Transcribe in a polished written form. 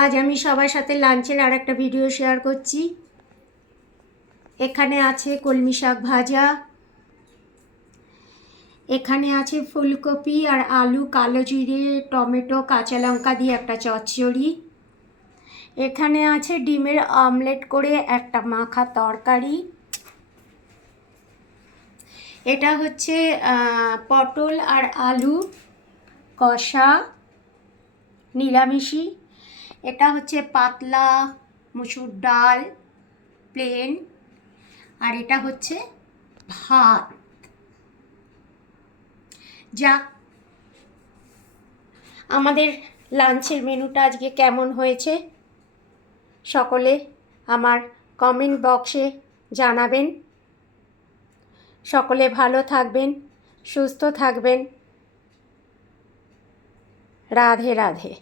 আজ আমি সবার সাথে লাঞ্চের আর একটা ভিডিও শেয়ার করছি। এখানে আছে কলমি শাক ভাজা, এখানে আছে ফুলকপি আর আলু, কালো জিরে, টমেটো, কাঁচা লঙ্কা দিয়ে একটা চচ্চড়ি, এখানে আছে ডিমের অমলেট করে একটা মাখা তরকারি, এটা হচ্ছে পটল আর আলু কষা নিরামিষি, এটা হচ্ছে পাতলা মুসুর ডাল প্লেন, আর এটা হচ্ছে ভাত। যাক, আমাদের লাঞ্চের মেনুটা আজকে কেমন হয়েছে সকলে আমার কমেন্ট বক্সে জানাবেন। সকলে ভালো থাকবেন, সুস্থ থাকবেন। রাধে রাধে।